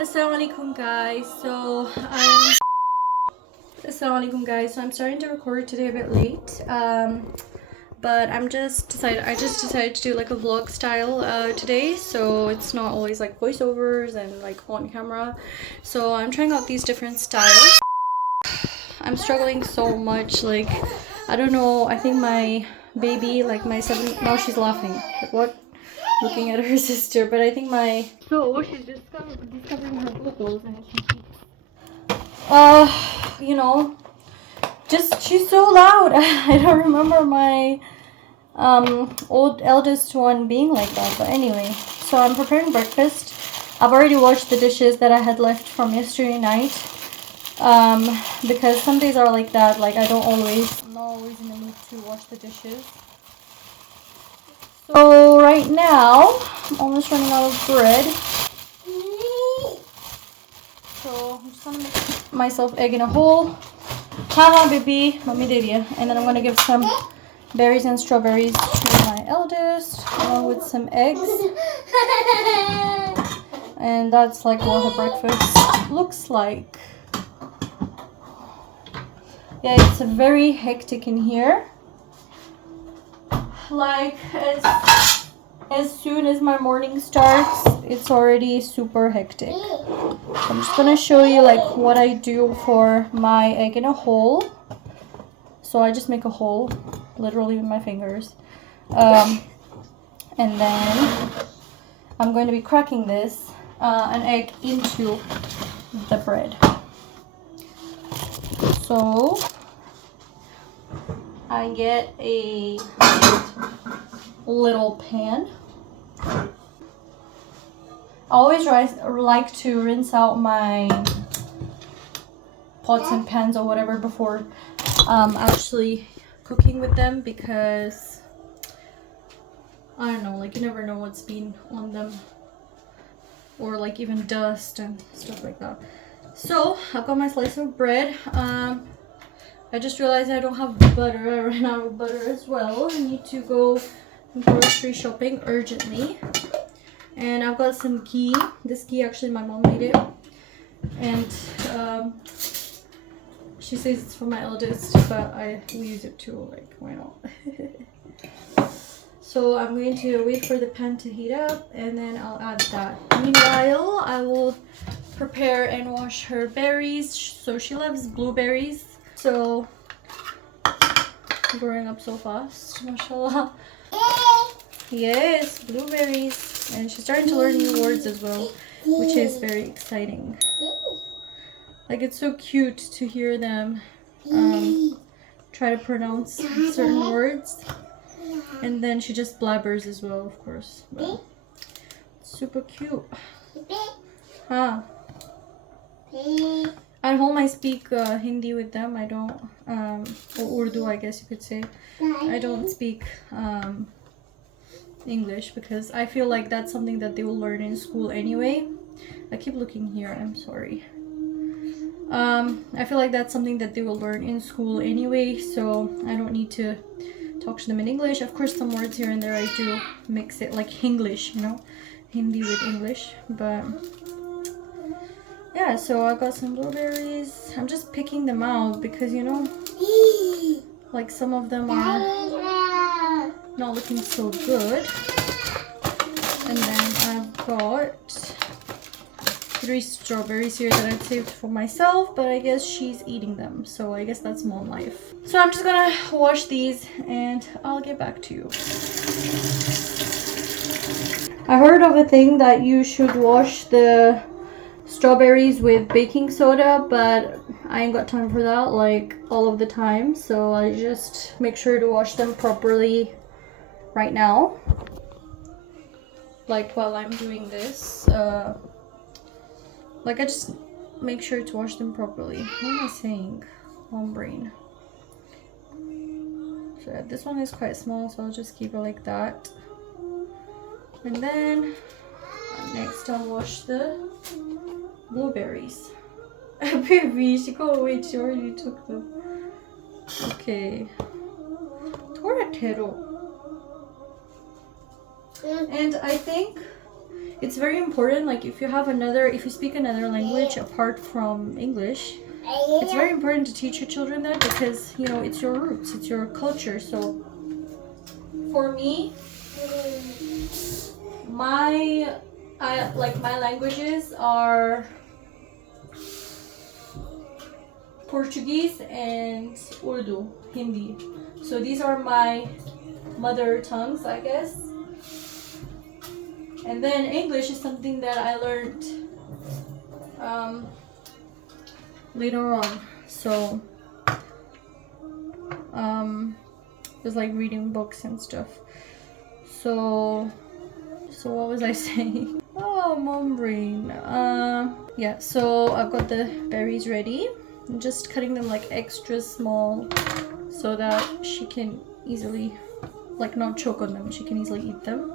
Assalamualaikum guys. I'm starting to record today a bit late. But I just decided to do like a vlog style today, so it's not always like voiceovers and like on camera. So I'm trying out these different styles. I'm struggling so much, like I don't know, I think my baby, like my 7, now she's laughing. Like, what? Looking at her sister, but I think she's discovering her pupose and you know, just she's so loud. I don't remember my eldest one being like that, but anyway, so I'm preparing breakfast. I've already washed the dishes that I had left from yesterday night, because some days are like that, like I'm not always in the mood to wash the dishes. So right now I'm almost running out of bread, so I'm just gonna make myself egg in a hole. Haha baby, mommy did ya. And then I'm gonna give some berries and strawberries to my eldest, along with some eggs. And that's like what her breakfast looks like. Yeah, it's very hectic in here. Like as soon as my morning starts, it's already super hectic. I'm just gonna show you like what I do for my egg in a hole. So I just make a hole literally with my fingers, and then I'm going to be cracking this an egg into the bread. So I get a little pan. I always like to rinse out my pots and pans or whatever before actually cooking with them, because I don't know, like you never know what's been on them, or like even dust and stuff like that. So I've got my slice of bread. I just realized I don't have butter. I ran out of butter as well. I need to go grocery shopping urgently. And I've got some ghee. This ghee, actually my mom made it, and she says it's for my eldest, but we use it too, like why not? So I'm going to wait for the pan to heat up, and then I'll add that. Meanwhile, I will prepare and wash her berries. So she loves blueberries. So growing up so fast, mashallah. Yes, blueberries. And she's starting to learn new words as well, which is very exciting. Like it's so cute to hear them try to pronounce certain words, and then she just blabbers as well, of course. But super cute. Huh? At home I speak Hindi with them. I don't, or Urdu, I guess you could say. I don't speak English, because I feel like that's something that they will learn in school anyway. I keep looking here, I'm sorry. I feel like that's something that they will learn in school anyway, so I don't need to talk to them in English. Of course, some words here and there I do mix it, like English, you know, Hindi with English. But yeah, so I got some blueberries. I'm just picking them out because, you know, like some of them are not looking so good. And then I've got 3 strawberries here that I've saved for myself, but I guess she's eating them, so I guess that's mom life. So I'm just gonna wash these and I'll get back to you. I heard of a thing that you should wash the strawberries with baking soda, but I ain't got time for that like all of the time, so I just make sure to wash them properly right now, like while I'm doing this. Like I just make sure to wash them properly. What am I saying? Mom brain. So yeah, this one is quite small, so I'll just keep it like that. And then next I'll wash the blueberries. Baby, she can't wait, she already took them. Okay. And I think it's very important, like if you speak another language apart from English, it's very important to teach your children that, because you know it's your roots, it's your culture. So for me, my languages are Portuguese and Urdu, Hindi. So these are my mother tongues, I guess. And then English is something that I learned later on. So just like reading books and stuff. So what was I saying? Oh, mom brain. Yeah, so I've got the berries ready. I'm just cutting them like extra small so that she can easily, like, not choke on them. She can easily eat them.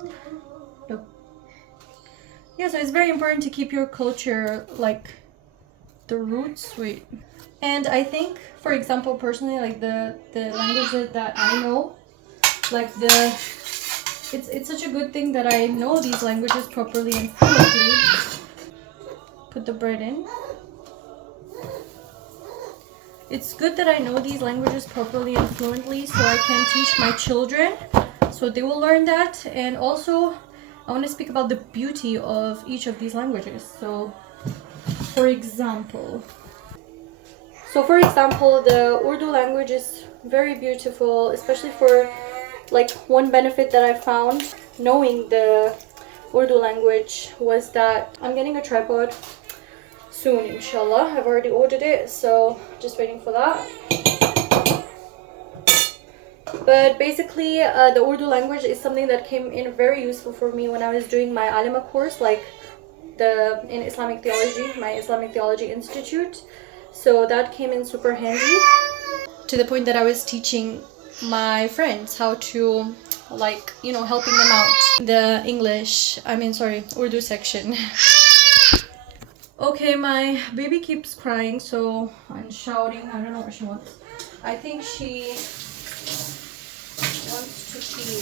Look. Yeah, so it's very important to keep your culture, like the roots. Wait. And I think, for example, personally, like the languages that I know, like it's such a good thing that I know these languages properly and fluently. Put the bread in. It's good that I know these languages properly and fluently so I can teach my children, so they will learn that. And also I want to speak about the beauty of each of these languages. So for example, the Urdu language is very beautiful, especially for, like, one benefit that I found knowing the Urdu language was that I'm getting a tripod soon, inshallah. I've already ordered it, so just waiting for that. But basically, the Urdu language is something that came in very useful for me when I was doing my alima course, like in Islamic theology, my Islamic theology institute. So that came in super handy, to the point that I was teaching my friends how to, like, you know, helping them out the Urdu section. Okay, my baby keeps crying, so I'm shouting. I don't know what she wants. I think she wants to pee.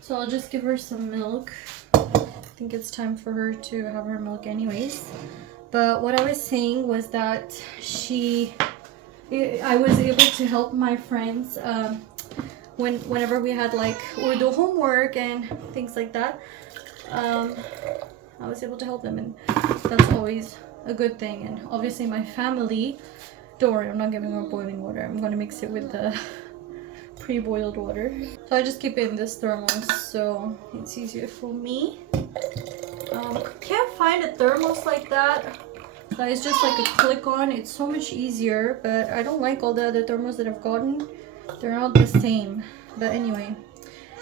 So I'll just give her some milk. I think it's time for her to have her milk anyways. But what I was saying was that I was able to help my friends whenever we had like Urdu homework and things like that. I was able to help them, and that's always a good thing. And obviously my family, don't worry, I'm not giving her boiling water. I'm going to mix it with the pre-boiled water. So I just keep it in this thermos so it's easier for me. Can't find a thermos like that is just like a click on. It's so much easier, but I don't like all the other thermos that I've gotten. They're not the same. But anyway,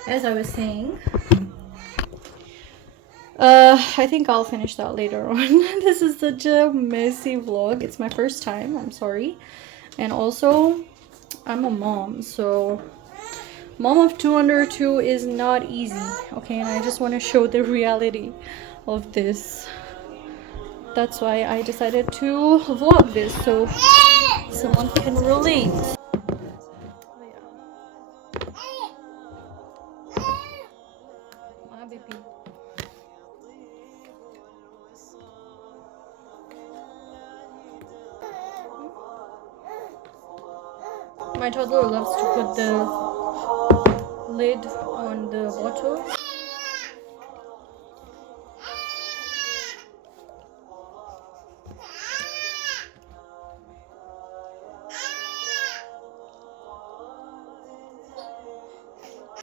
as I was saying, I think I'll finish that later on. This is such a messy vlog. It's my first time, I'm sorry. And also, I'm a mom, so mom of 2 under 2 is not easy, okay? And I just want to show the reality of this. That's why I decided to vlog this, so someone can relate. Ah, baby. My toddler loves to put the lid on the bottle.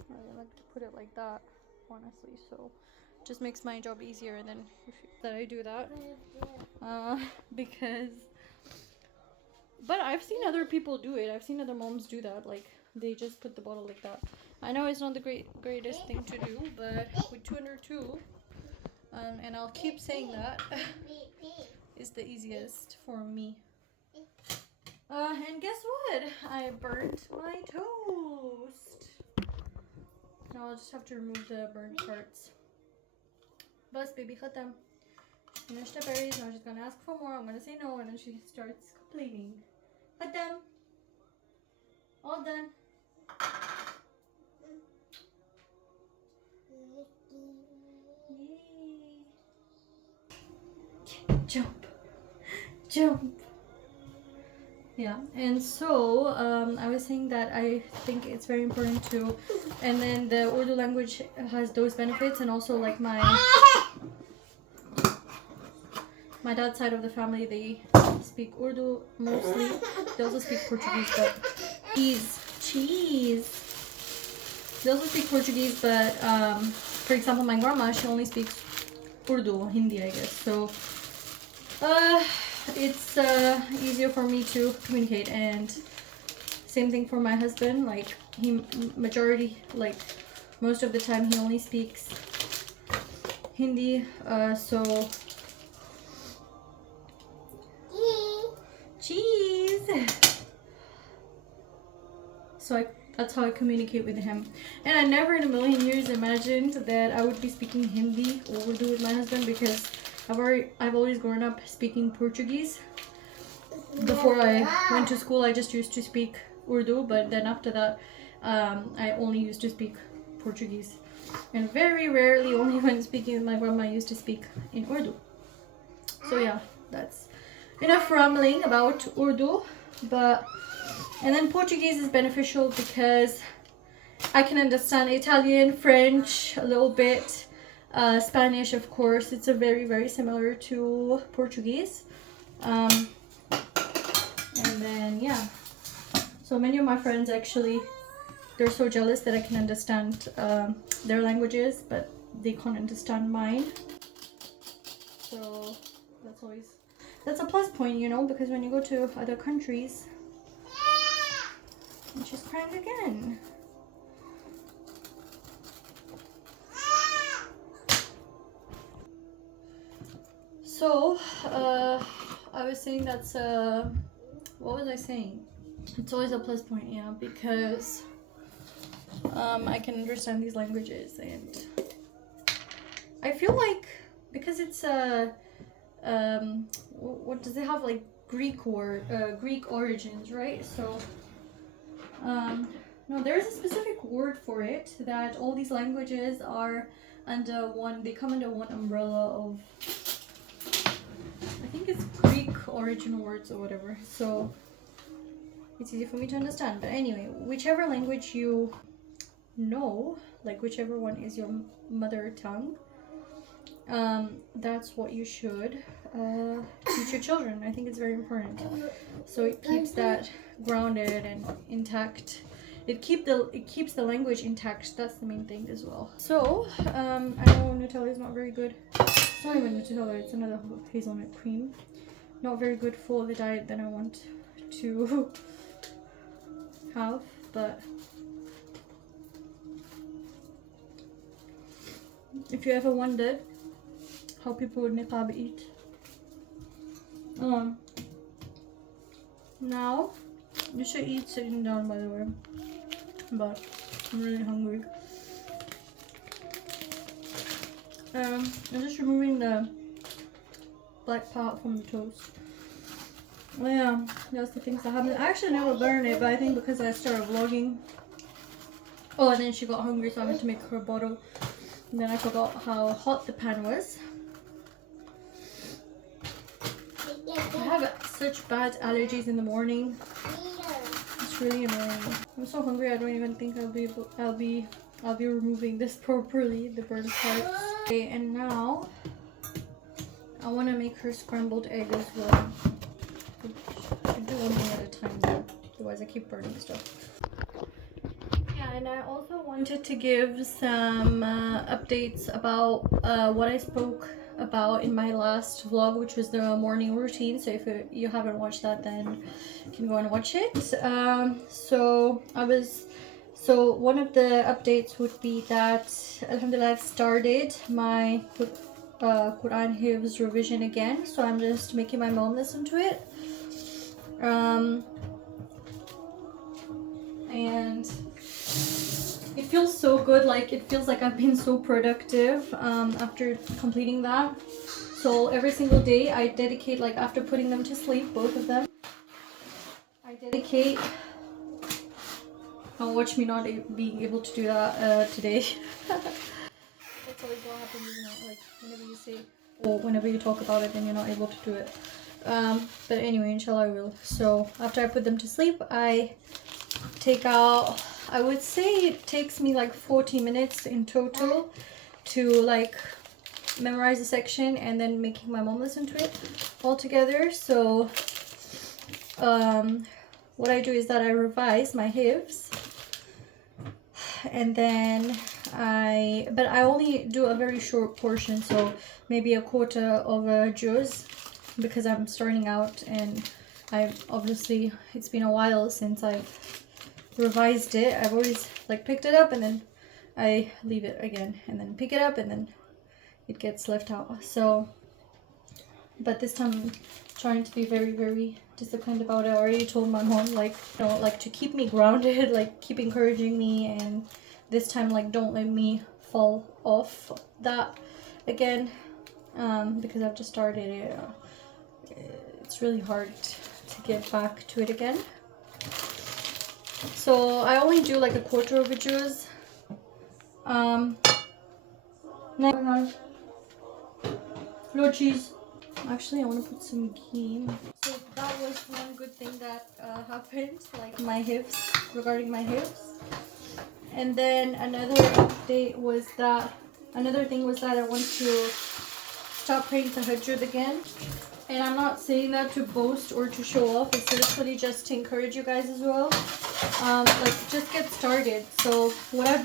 I like to put it like that, honestly, so it just makes my job easier than that I do that. Because, but I've seen other people do it. I've seen other moms do that, like they just put the bottle like that. I know it's not the greatest thing to do, but with 2 under 2, and I'll keep saying that, is the easiest for me. And guess what? I burnt my toast. Now I'll just have to remove the burnt parts. Bus baby khatam. Finished the berries. Now she's gonna ask for more. I'm gonna say no, and then she starts complaining. Khatam. All done. jump, jump. Yeah, and so I was saying that I think it's very important to, and then the Urdu language has those benefits, and also like my dad's side of the family, they speak Urdu mostly. They also speak Portuguese, but cheese. They also speak Portuguese, but for example, my grandma, she only speaks Urdu or Hindi, I guess. So it's easier for me to communicate, and same thing for my husband. Like he most of the time he only speaks Hindi, so cheese. So that's how I communicate with him, and I never in a million years imagined that I would be speaking Hindi or Urdu with my husband, because I've always grown up speaking Portuguese. Before I went to school, I just used to speak Urdu, but then after that, I only used to speak Portuguese, and very rarely, only when speaking with my grandma, I used to speak in Urdu. So yeah, that's enough rambling about Urdu. And then Portuguese is beneficial because I can understand Italian, French a little bit, Spanish, of course. It's a very, very similar to Portuguese. And then yeah, so many of my friends actually, they're so jealous that I can understand their languages, but they can't understand mine. So that's a plus point, you know, because when you go to other countries. And she's crying again. So I was saying that's what was I saying? It's always a plus point, yeah, because I can understand these languages, and I feel like because it's what does it have, like Greek origins, right? So no, there's a specific word for it, that all these languages are under one, they come under one umbrella of, I think it's Greek origin words or whatever, so it's easy for me to understand. But anyway, whichever language you know, like whichever one is your mother tongue, that's what you should teach your children. I think it's very important, so it keeps that grounded and intact. It keeps the language intact. That's the main thing as well. So I know Nutella is not very good. It's not even Nutella, it's another hazelnut cream. Not very good for the diet that I want to have, but if you ever wondered how people with niqab eat, now you should eat sitting down, by the way, but I'm really hungry. I'm just removing the black part from the toast. Well, yeah, that's the things that happen. I actually never burned it, but I think because I started vlogging. Oh, and then she got hungry, so I had to make her a bottle. And then I forgot how hot the pan was. I have such bad allergies in the morning. It's really annoying. I'm so hungry. I don't even think I'll be removing this properly, the burnt parts. Okay, and now I want to make her scrambled egg as well. I should do one thing at a time though, otherwise I keep burning stuff. Yeah, and I also wanted to give some updates about what I spoke about in my last vlog, which was the morning routine. So if you haven't watched that, then you can go and watch it. So one of the updates would be that alhamdulillah I've started my Qur'an Hifz revision again. So I'm just making my mom listen to it. And it feels so good, like it feels like I've been so productive after completing that. So every single day I dedicate, like after putting them to sleep, both of them, I dedicate. Watch me not being able to do that today. That's always what happens, isn't it? Like whenever you say or whenever you talk about it, then you're not able to do it. But anyway, inshallah I will. So after I put them to sleep, I take out, I would say it takes me like 40 minutes in total to like memorize a section and then making my mom listen to it all together. So what I do is that I revise my Hifz, and then but I only do a very short portion, so maybe a quarter of a juz, because I'm starting out and obviously it's been a while since I've revised it. I've always like picked it up and then I leave it again and then pick it up and then it gets left out. So but this time I'm trying to be very, very disciplined about it. I already told my mom, like, you know, like to keep me grounded, like keep encouraging me, and this time like don't let me fall off that again, because I've just started it. It's really hard to get back to it again. So I only do like a quarter of a juz. No cheese. Actually, I want to put some ghee. So that was one good thing that happened, like my Hifz, regarding my Hifz. And then another thing was that I want to stop praying tahajjud again. And I'm not saying that to boast or to show off. It's literally just to encourage you guys as well. Like just get started. So what I've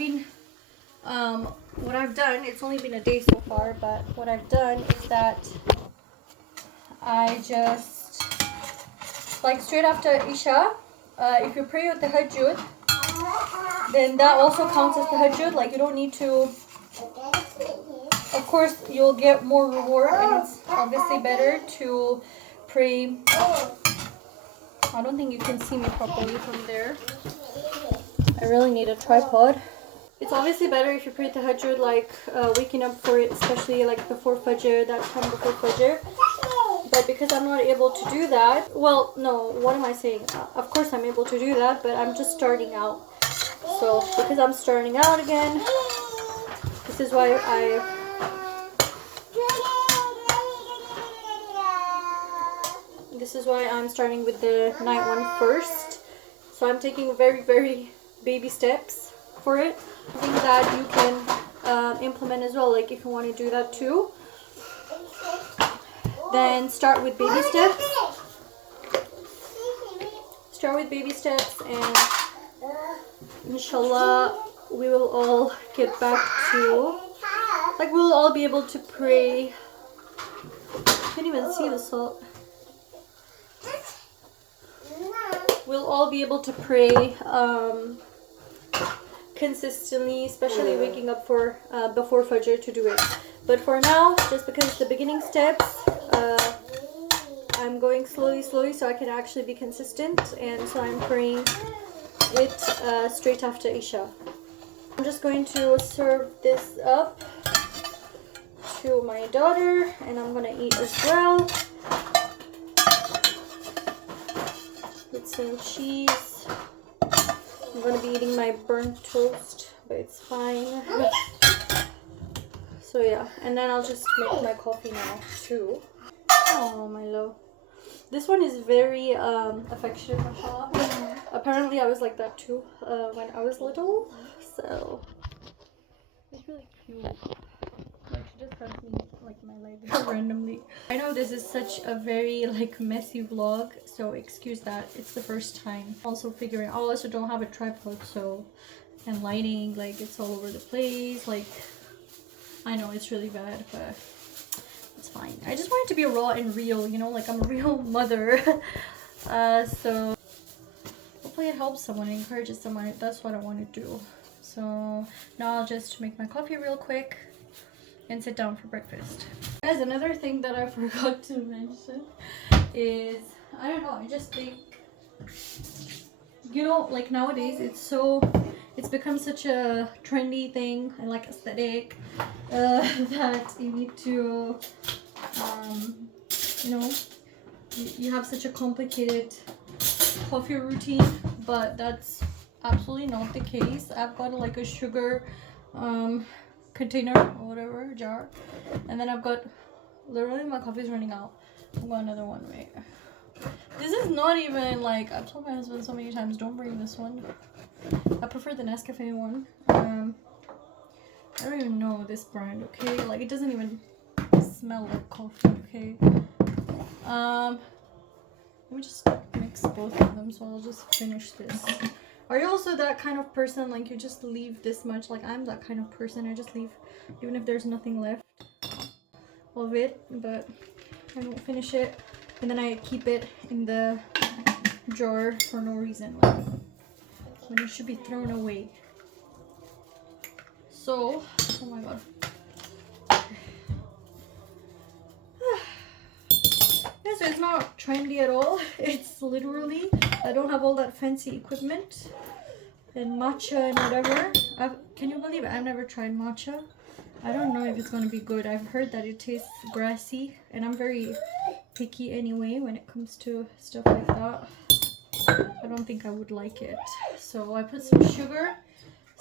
done, it's only been a day so far, but what I've done is that I just, like straight after Isha, if you pray with the tahajjud, then that also counts as tahajjud. Like you don't need to, of course you'll get more reward, and it's obviously better to pray. I don't think you can see me properly from there. I really need a tripod. It's obviously better if you pray tahajjud, like waking up for it, especially like before Fajr, that time before Fajr. But because I'm not able to do that, well, no, what am I saying? Of course I'm able to do that, but I'm just starting out. So because I'm starting out again, this is why I'm starting with the night one first. So I'm taking very, very baby steps for it. Something that you can implement as well, like if you want to do that too. Then start with baby steps. Start with baby steps, and inshallah we will all get back to, like we'll all be able to pray. I can't even see the salt. We'll all be able to pray consistently, especially waking up for before Fajr to do it. But for now, just because it's the beginning steps, I'm going slowly so I can actually be consistent, and so I'm praying it straight after Isha. I'm just going to serve this up to my daughter, and I'm gonna eat as well with some cheese. I'm gonna be eating my burnt toast, but it's fine. So yeah, and then I'll just make my coffee now too. Oh my love. This one is very affectionate, mashallah. Apparently I was like that too when I was little. So it's really cute. Like she just hugs me like my leg randomly. I know this is such a very like messy vlog, so excuse that. It's the first time. Also figuring out, I also don't have a tripod, so, and lighting, like it's all over the place. Like I know it's really bad, but it's fine. I just want it to be raw and real, you know, like I'm a real mother. So hopefully it helps someone, encourages someone. That's what I want to do. So now I'll just make my coffee real quick and sit down for breakfast. Guys, another thing that I forgot to mention is, I don't know, I just think, you know, like nowadays it's become such a trendy thing and like aesthetic that you need to you know, you have such a complicated coffee routine, but that's absolutely not the case. I've got like a sugar container or whatever, jar, and then I've got Literally, my coffee's running out. I've got another one, wait. This is not even like, I've told my husband so many times, don't bring this one. I prefer the Nescafe one. I don't even know this brand, okay? Like, it doesn't even smell like coffee, okay? Let me just mix both of them, so I'll just finish this. Are you also that kind of person, like, you just leave this much? Like, I'm that kind of person, I just leave even if there's nothing left of it, but I don't finish it, and then I keep it in the drawer for no reason, like, when it should be thrown away. So, oh my god. Yeah, so it's not trendy at all. It's literally, I don't have all that fancy equipment and matcha and whatever. Can you believe it? I've never tried matcha. I don't know if it's gonna be good. I've heard that it tastes grassy, and I'm very picky anyway when it comes to stuff like that. I don't think I would like it. So I put some sugar,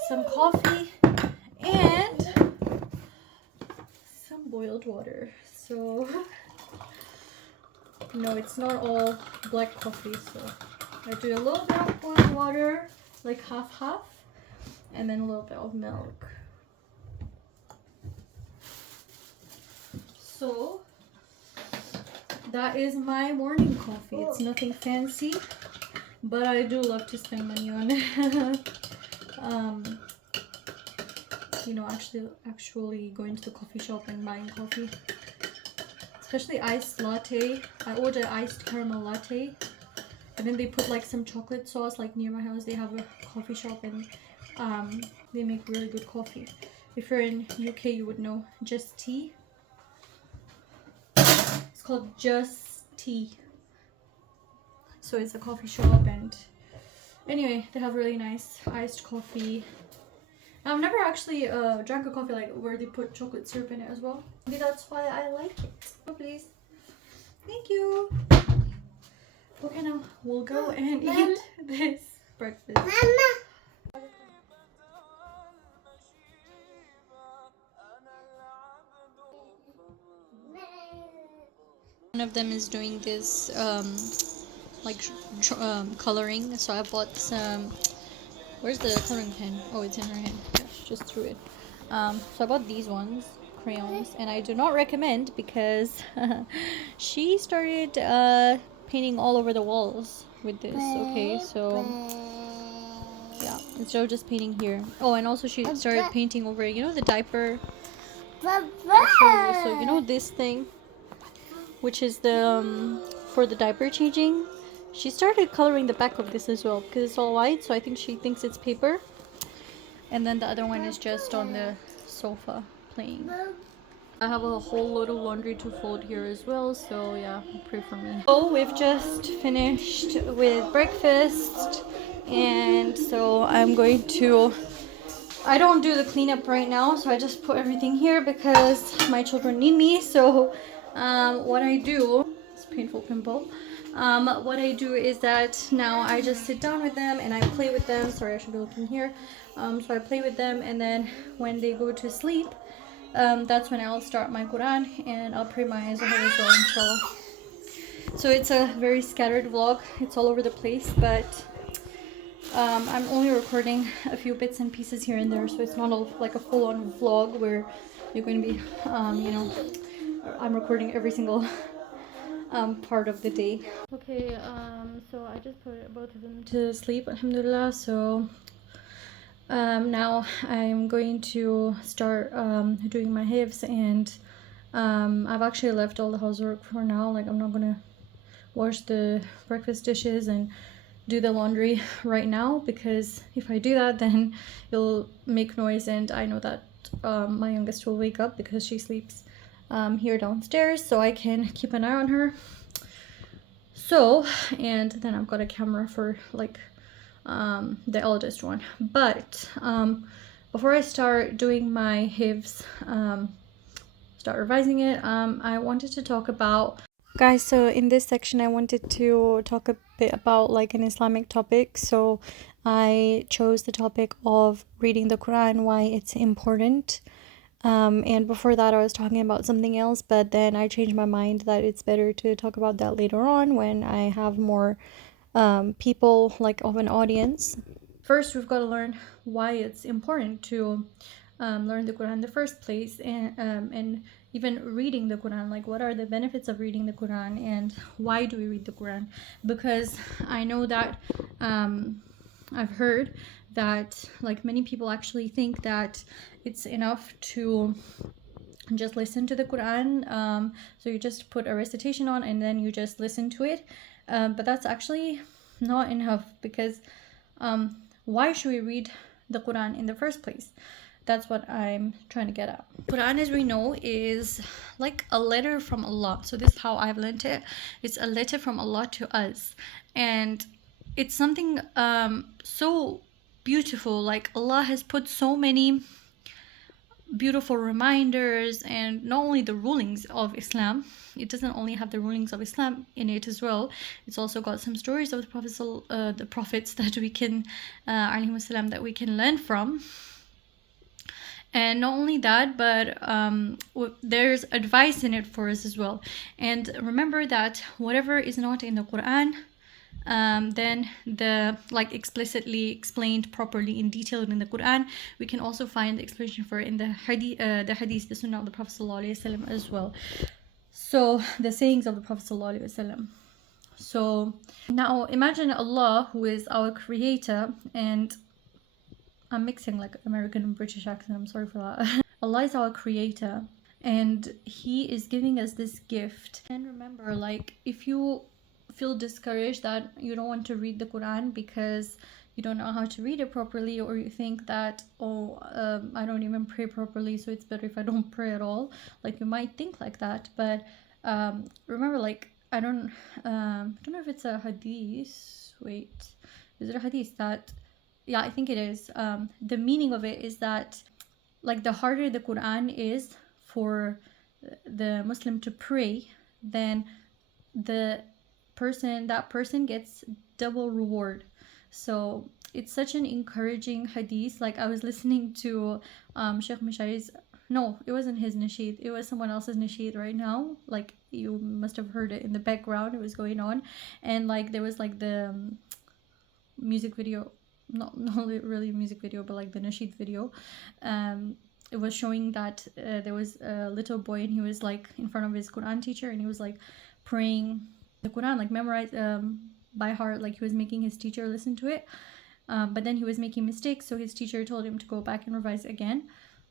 some coffee, and some boiled water. So no, it's not all black coffee, so I do a little bit of boiled water, like half, and then a little bit of milk. So that is my morning coffee. It's nothing fancy, but I do love to spend money on it. You know, actually going to the coffee shop and buying coffee, especially iced latte. I ordered iced caramel latte, and then they put like some chocolate sauce. Like near my house they have a coffee shop, and they make really good coffee. If you're in UK, you would know Just Tea. It's called Just Tea. So it's a coffee shop, and anyway, they have really nice iced coffee. I've never actually drank a coffee like where they put chocolate syrup in it as well. Maybe that's why I like it. Oh please. Thank you. Okay, now we'll go and eat this breakfast. Mama. One of them is doing this coloring, so I bought some. Where's the coloring pen? Oh, it's in her hand. Yeah, she just threw it. So I bought these ones, crayons, and I do not recommend because she started painting all over the walls with this. Okay, so yeah, instead of just painting here. Oh, and also she started painting over, you know, the diaper. I'll show you. So you know this thing, which is the for the diaper changing. She started coloring the back of this as well because it's all white, so I think she thinks it's paper. And then the other one is just on the sofa playing. I have a whole load of laundry to fold here as well, so yeah, pray for me. So we've just finished with breakfast, and so I'm going to, I don't do the cleanup right now, so I just put everything here because my children need me. So what I do, it's a painful pimple. What I do is that now I just sit down with them and I play with them. Sorry, I should be looking here. So I play with them, and then when they go to sleep, that's when I'll start my Qur'an and I'll pray my eyes over as well, inshallah. So it's a very scattered vlog. It's all over the place, but I'm only recording a few bits and pieces here and there, so it's not like a full-on vlog where you're going to be, you know, I'm recording every single part of the day. Okay, so I just put both of them to sleep, alhamdulillah. So now I'm going to start doing my Hifz, and I've actually left all the housework for now. Like, I'm not gonna wash the breakfast dishes and do the laundry right now, because if I do that, then it'll make noise, and I know that my youngest will wake up because she sleeps here downstairs, so I can keep an eye on her. So, and then I've got a camera for like the eldest one. But before I start doing my Hifz, start revising it, I wanted to talk about, guys, so in this section I wanted to talk a bit about like an Islamic topic. So I chose the topic of reading the Quran, why it's important. And before that, I was talking about something else, but then I changed my mind that it's better to talk about that later on when I have more people, like of an audience. First, we've got to learn why it's important to learn the Quran in the first place, and even reading the Quran. Like, what are the benefits of reading the Quran, and why do we read the Quran? Because I know that I've heard that like many people actually think that it's enough to just listen to the Quran. So you just put a recitation on and then you just listen to it. But that's actually not enough, because why should we read the Quran in the first place? That's what I'm trying to get at. Quran, as we know, is like a letter from Allah. So this is how I've learned it. It's a letter from Allah to us, and it's something so beautiful. Like, Allah has put so many beautiful reminders, and not only the rulings of Islam. It doesn't only have the rulings of Islam in it as well. It's also got some stories of the prophets that we can that we can learn from. And not only that, but there's advice in it for us as well. And remember that whatever is not in the Quran, then the like explicitly explained properly in detail in the Quran, we can also find the explanation for it in the hadith, the sunnah of the Prophet ﷺ as well. So the sayings of the Prophet ﷺ. So now imagine Allah, who is our creator, and I'm mixing like American and British accent, I'm sorry for that. Allah is our creator, and He is giving us this gift. And remember, like, if you feel discouraged that you don't want to read the Quran because you don't know how to read it properly, or you think that, I don't even pray properly, so it's better if I don't pray at all, like, you might think like that. But remember, like, I don't know if it's a hadith. Wait, is it a hadith that, yeah, I think it is. The meaning of it is that, like, the harder the Quran is for the Muslim to pray, then that person gets double reward. So it's such an encouraging hadith. Like, I was listening to Sheikh Mishari's, no, it wasn't his nasheed, it was someone else's nasheed right now. Like, you must have heard it in the background, it was going on, and like there was like the music video, not really a music video, but like the nasheed video. It was showing that there was a little boy, and he was like in front of his Quran teacher, and he was like praying the Quran, like memorized by heart, like he was making his teacher listen to it. But then he was making mistakes, so his teacher told him to go back and revise again.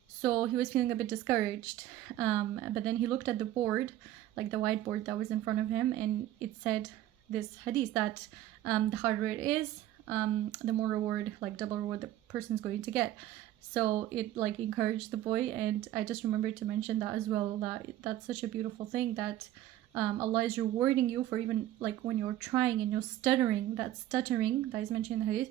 So he was feeling a bit discouraged. But then he looked at the board, like the whiteboard that was in front of him, and it said this hadith that the harder it is, the more reward, like double reward, the person's going to get. So it like encouraged the boy, and I just remembered to mention that as well, that that's such a beautiful thing, that Allah is rewarding you for even like when you're trying and you're stuttering, that stuttering that is mentioned in the hadith,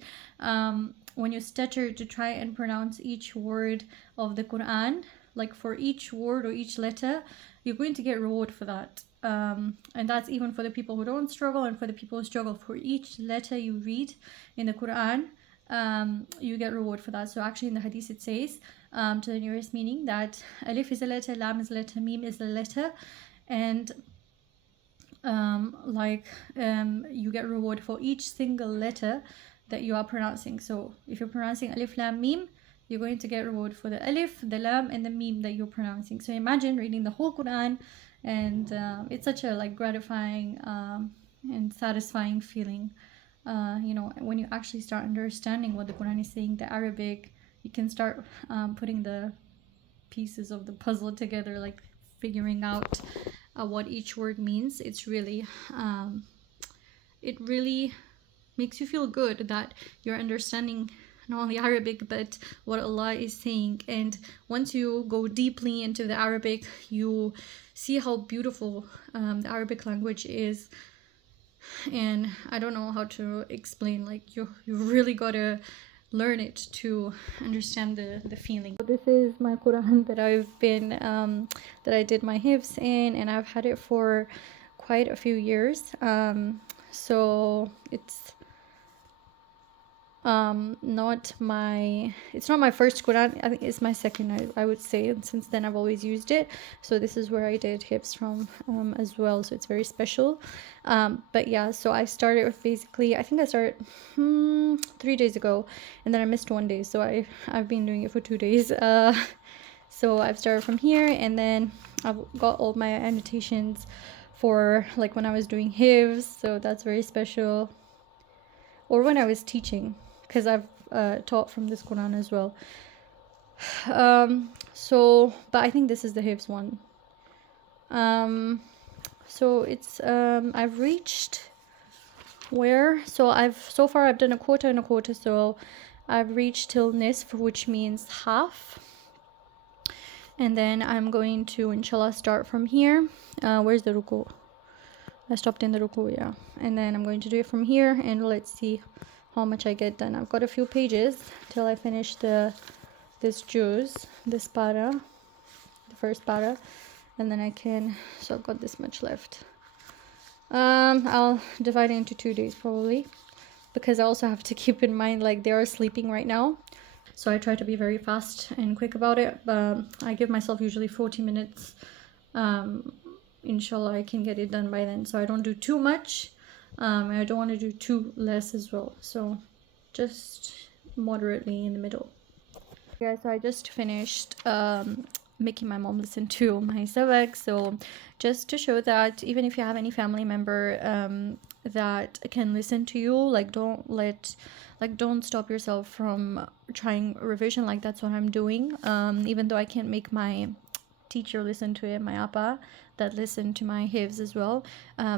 when you stutter to try and pronounce each word of the Quran, like for each word or each letter, you're going to get reward for that. And that's even for the people who don't struggle and for the people who struggle. For each letter you read in the Quran, you get reward for that. So actually in the hadith it says, to the nearest meaning, that alif is a letter, lam is a letter, mim is a letter, and you get reward for each single letter that you are pronouncing. So if you're pronouncing alif lam mim, you're going to get reward for the alif, the lam, and the mim that you're pronouncing. So imagine reading the whole Quran, and it's such a like gratifying and satisfying feeling. When you actually start understanding what the Quran is saying, the Arabic, you can start putting the pieces of the puzzle together, like figuring out what each word means. It's really it really makes you feel good that you're understanding not only Arabic but what Allah is saying. And once you go deeply into the Arabic, you see how beautiful the Arabic language is. And I don't know how to explain, like you really gotta learn it to understand the feeling. This is my Quran that I've been that I did my Hifz in, and I've had it for quite a few years. So it's not my, it's not my first Quran. I think it's my second, I would say, and since then I've always used it. So this is where I did Hifz from as well, so it's very special. But yeah, so I started with basically, I think I started 3 days ago, and then I missed 1 day, so I've been doing it for 2 days. So I've started from here, and then I've got all my annotations for like when I was doing Hifz, so that's very special, or when I was teaching, because I've taught from this Quran as well. So but I think this is the Hifz one. So it's I've reached where, so far I've done a quarter and a quarter, so I've reached till nisf, which means half, and then I'm going to inshallah start from here. Where's the ruku? I stopped in the ruku, yeah, and then I'm going to do it from here, and let's see how much I get done. I've got a few pages till I finish this juz, this para, the first para, and then I can, so I've got this much left. I'll divide it into 2 days probably, because I also have to keep in mind like they are sleeping right now, so I try to be very fast and quick about it. I give myself usually 40 minutes. Inshallah I can get it done by then, so I don't do too much. I don't want to do too less as well, so just moderately in the middle. Yeah, so I just finished making my mom listen to my sabak, so just to show that even if you have any family member that can listen to you, like don't stop yourself from trying revision. Like that's what I'm doing, even though I can't make my teacher listen to it, my appa that listened to my Hifz as well,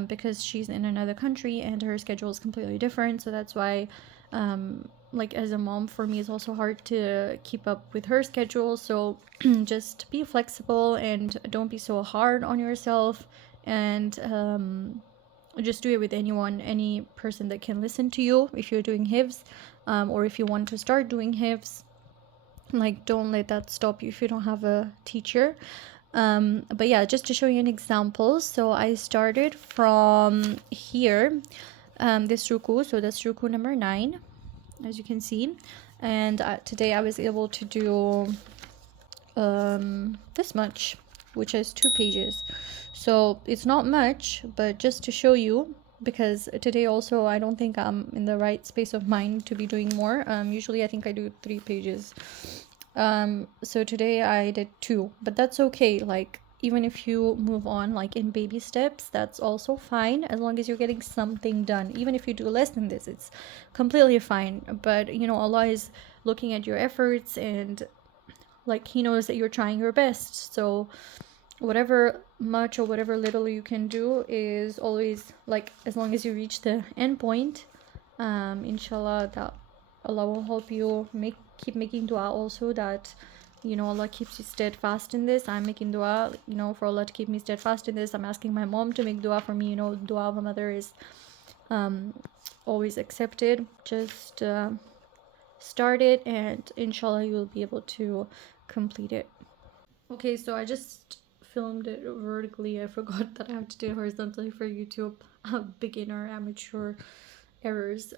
because she's in another country and her schedule is completely different. So that's why like as a mom, for me, it's also hard to keep up with her schedule. So just be flexible and don't be so hard on yourself, and just do it with any person that can listen to you if you're doing Hifz, or if you want to start doing Hifz. Like don't let that stop you if you don't have a teacher. But yeah, just to show you an example, so I started from here, this ruku, so that's ruku number 9, as you can see, and today I was able to do this much, which is 2 pages. So it's not much, but just to show you, because today also I don't think I'm in the right space of mind to be doing more. Usually I think I do 3 pages. So today I did 2, but that's okay. Like even if you move on like in baby steps, that's also fine, as long as you're getting something done. Even if you do less than this, it's completely fine. But you know, Allah is looking at your efforts, and like He knows that you're trying your best. So whatever much or whatever little you can do is always, like, as long as you reach the end point, inshallah that Allah will help you keep making dua also, that you know Allah keeps you steadfast in this. I'm making dua, you know, for Allah to keep me steadfast in this. I'm asking my mom to make dua for me. You know, dua of a mother is always accepted. Just start it, and inshallah you will be able to complete it. Okay, so I just filmed it vertically. I forgot that I have to do it horizontally for YouTube. Beginner, amateur errors.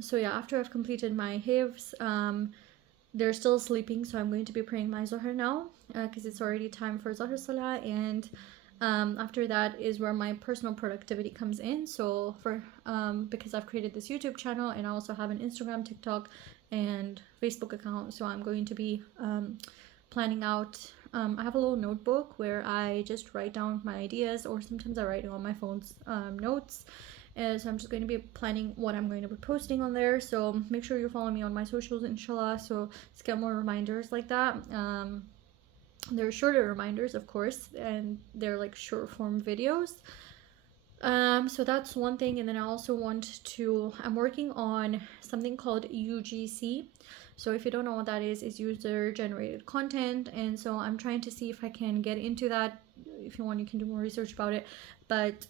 So yeah, after I've completed my Hifz, they're still sleeping, so I'm going to be praying my Zohar now, because it's already time for Zohar Salah, and after that is where my personal productivity comes in. So for because I've created this YouTube channel, and I also have an Instagram, TikTok, and Facebook account, so I'm going to be planning out. I have a little notebook where I just write down my ideas, or sometimes I write it on my phone's notes. And so I'm just going to be planning what I'm going to be posting on there. So make sure you follow me on my socials, inshallah, so to get more reminders like that. They're shorter reminders, of course, and they're like short form videos. So that's one thing. And then I also I'm working on something called UGC. So if you don't know what that is user generated content, and so I'm trying to see if I can get into that. If you want, you can do more research about it, but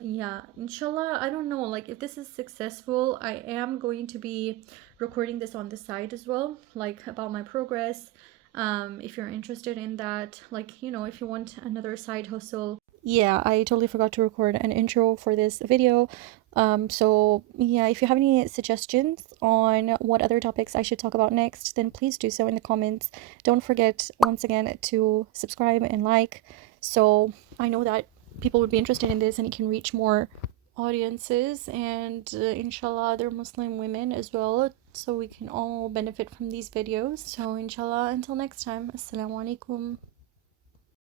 yeah, inshallah, I don't know, like if this is successful, I am going to be recording this on the side as well, like about my progress. If you're interested in that, like, you know, if you want another side hustle, yeah, I totally forgot to record an intro for this video. So yeah, if you have any suggestions on what other topics I should talk about next, then please do so in the comments. Don't forget, once again, to subscribe and like, so I know that people would be interested in this and it can reach more audiences, and inshallah other Muslim women as well, so we can all benefit from these videos. So inshallah, until next time, assalamu alaikum.